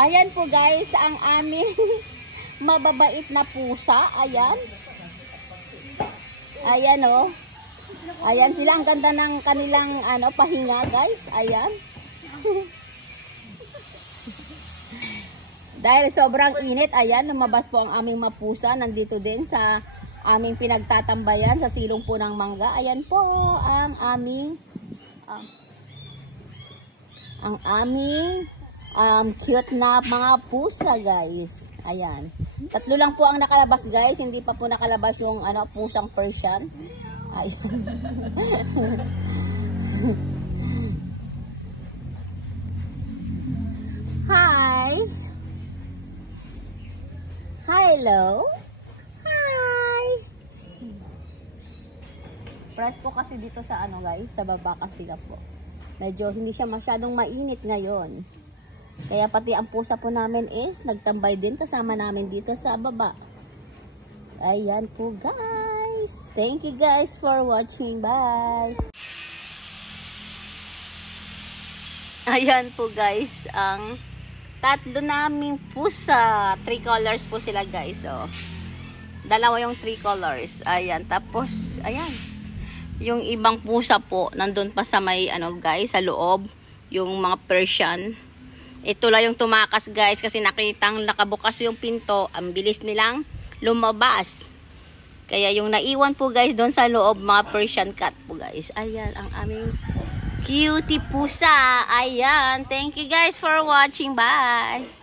Ayan po guys, ang aming mababait na pusa. Ayan. Ayan oh. Ayan sila, ang ganda ng kanilang pahinga guys. Ayan. Dahil sobrang init, ayan, lumabas po ang aming mapusa. Nandito din sa aming pinagtatambayan sa silong po ng mangga. Ayan po ang aming cute na mga pusa guys. Ayan. 3 lang po ang nakalabas guys. Hindi pa po nakalabas yung pusang Persian. Ayan. Hi. Hello. Hi. Presko kasi dito sa guys, sa baba kasi po. Medyo hindi siya masyadong mainit ngayon. Kaya pati ang pusa po namin is nagtambay din kasama namin dito sa baba. Ayan po guys. Thank you guys for watching. Bye. Ayan po guys, ang 3 naming pusa. 3 colors po sila guys. Oh. 2 yung 3 colors. Ayan. Tapos, ayan. Yung ibang pusa po, nandun pa sa may, guys, sa loob. Yung mga Persian. Ito lang yung tumakas guys. Kasi nakitang nakabukas yung pinto. Ang bilis nilang lumabas. Kaya yung naiwan po guys, doon sa loob, mga Persian cat po guys. Ayan, ang aming cutie pusa. Ayan. Thank you guys for watching. Bye.